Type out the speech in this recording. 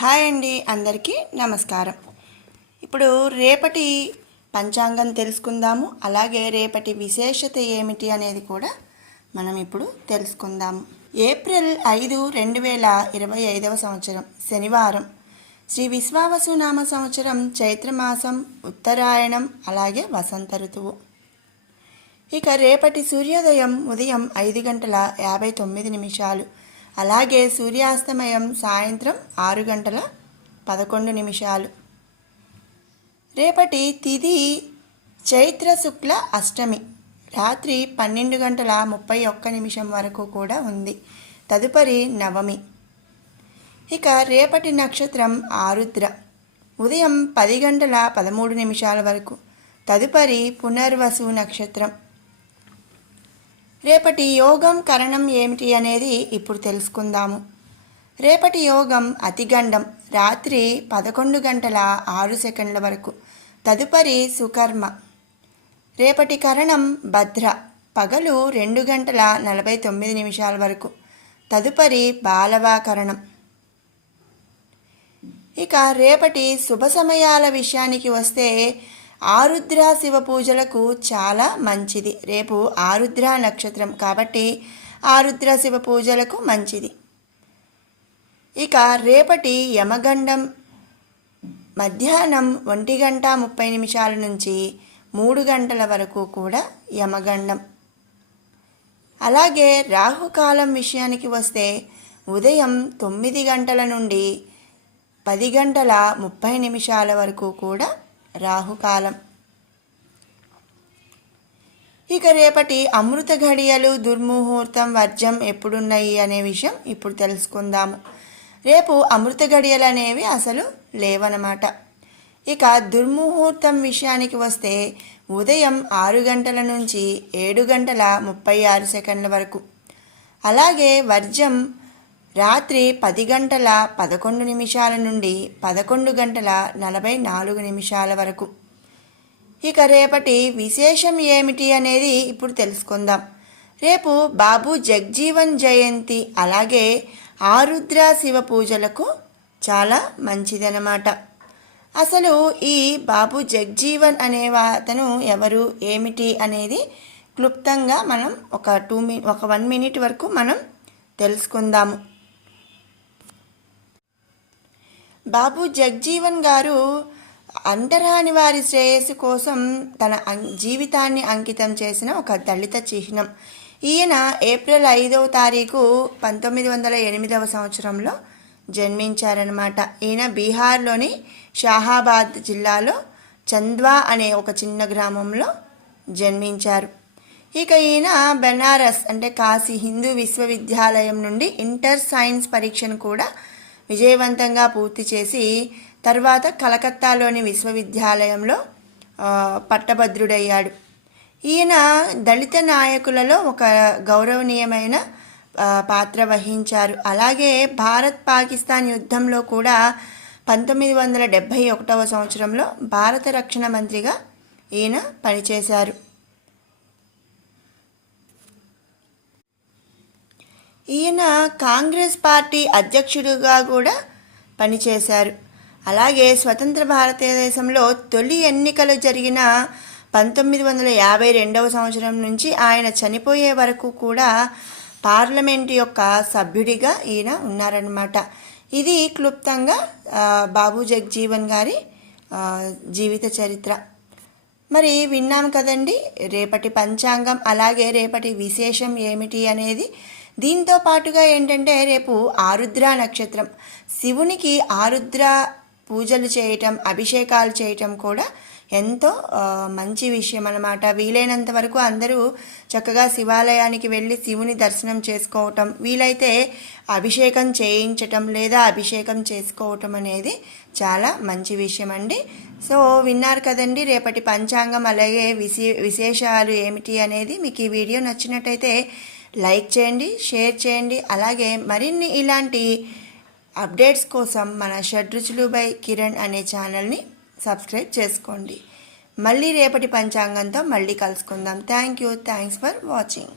Hi అండి, అందరికీ నమస్కారం. ఇప్పుడు రేపటి పంచాంగం తెలుసుకుందాము. అలాగే రేపటి విశేషత ఏమిటి అనేది కూడా మనం ఇప్పుడు తెలుసుకుందాము. ఏప్రిల్ 5, 2025 సంవత్సరం శనివారం, శ్రీ విశ్వావసునామ సంవత్సరం చైత్రమాసం, ఉత్తరాయణం, అలాగే వసంత ఋతువు. ఇక రేపటి సూర్యోదయం ఉదయం 5:59, అలాగే సూర్యాస్తమయం సాయంత్రం 6:11. రేపటి తిథి చైత్ర శుక్ల అష్టమి, రాత్రి 12:31 వరకు కూడా ఉంది. తదుపరి నవమి. ఇక రేపటి నక్షత్రం ఆరుద్ర, ఉదయం 10:13 వరకు. తదుపరి పునర్వసు నక్షత్రం. రేపటి యోగం కరణం ఏమిటి అనేది ఇప్పుడు తెలుసుకుందాము. రేపటి యోగం అతిగండం, రాత్రి 11:06 వరకు. తదుపరి సుకర్మ. రేపటి కరణం భద్ర, పగలు 2:49 వరకు. తదుపరి బాలవాకరణం. ఇక రేపటి శుభ సమయాల విషయానికి వస్తే ఆరుద్ర శివ పూజలకు చాలా మంచిది. రేపు ఆరుద్ర నక్షత్రం కాబట్టి ఆరుద్ర శివ పూజలకు మంచిది. ఇక రేపటి యమగండం మధ్యాహ్నం 1:30 నుంచి 3 గంటల వరకు కూడా యమగండం. అలాగే రాహుకాలం విషయానికి వస్తే ఉదయం 9 గంటల నుండి 10:30 వరకు కూడా రాహుకాలం. ఇక రేపటి అమృత ఘడియలు, దుర్ముహూర్తం, వర్జం ఎప్పుడున్నాయి అనే విషయం ఇప్పుడు తెలుసుకుందాము. రేపు అమృత ఘడియలు అనేవి అసలు లేవన్నమాట. ఇక దుర్ముహూర్తం విషయానికి వస్తే ఉదయం 6 గంటల నుంచి 7:36 వరకు. అలాగే వర్జం రాత్రి 10:11 నుండి 11:44 వరకు. ఇక రేపటి విశేషం ఏమిటి అనేది ఇప్పుడు తెలుసుకుందాం. రేపు బాబు జగ్జీవన్ జయంతి, అలాగే ఆరుద్ర శివ పూజలకు చాలా మంచిదన్నమాట. అసలు ఈ బాబు జగ్జీవన్ అనే అతను ఎవరు, ఏమిటి అనేది క్లుప్తంగా మనం ఒక 1 మినిట్ వరకు మనం తెలుసుకుందాము. బాబు జగ్జీవన్ గారు అంటరాని వారి శ్రేయస్సు కోసం తన జీవితాన్ని అంకితం చేసిన ఒక దళిత చిహ్నం. ఈయన ఏప్రిల్ 5వ తారీఖు 1908 సంవత్సరంలో జన్మించారనమాట. ఈయన బీహార్లోని షాహాబాద్ జిల్లాలో చంద్వా అనే ఒక చిన్న గ్రామంలో జన్మించారు. ఇక ఈయన బెనారస్ అంటే కాశీ హిందూ విశ్వవిద్యాలయం నుండి ఇంటర్ సైన్స్ పరీక్షను కూడా విజయవంతంగా పూర్తి చేసి తర్వాత కలకత్తాలోని విశ్వవిద్యాలయంలో పట్టభద్రుడయ్యాడు. ఈయన దళిత నాయకులలో ఒక గౌరవనీయమైన పాత్ర వహించారు. అలాగే భారత్ పాకిస్తాన్ యుద్ధంలో కూడా 1971 సంవత్సరంలో భారత రక్షణ మంత్రిగా ఈయన పనిచేశారు. ఈయన కాంగ్రెస్ పార్టీ అధ్యక్షుడిగా కూడా పనిచేశారు. అలాగే స్వతంత్ర భారతదేశంలో తొలి ఎన్నికలు జరిగిన 1952 సంవత్సరం నుంచి ఆయన చనిపోయే వరకు కూడా పార్లమెంటు యొక్క సభ్యుడిగా ఈయన ఉన్నారన్నమాట. ఇది క్లుప్తంగా బాబు జగ్జీవన్ గారి జీవిత చరిత్ర. మరి విన్నాం కదండి రేపటి పంచాంగం, అలాగే రేపటి విశేషం ఏమిటి అనేది. దీంతో పాటుగా ఏంటంటే రేపు ఆరుద్ర నక్షత్రం, శివునికి ఆరుద్ర పూజలు చేయటం, అభిషేకాలు చేయటం కూడా ఎంతో మంచి విషయం అన్నమాట. వీలైనంత వరకు అందరూ చక్కగా శివాలయానికి వెళ్ళి శివుని దర్శనం చేసుకోవటం, వీలైతే అభిషేకం చేయించటం లేదా అభిషేకం చేసుకోవటం అనేది చాలా మంచి విషయం అండి. సో విన్నారు కదండి రేపటి పంచాంగం, అలాగే విశేషాలు ఏమిటి అనేది. మీకు ఈ వీడియో నచ్చినట్టయితే లైక్ చేయండి, షేర్ చేయండి. అలాగే మరిన్ని ఇలాంటి అప్డేట్స్ కోసం మన షడ్రుచులు బై కిరణ్ అనే ఛానల్ని సబ్స్క్రైబ్ చేసుకోండి. మళ్ళీ రేపటి పంచాంగంతో మళ్ళీ కలుసుకుందాం. Thanks for watching.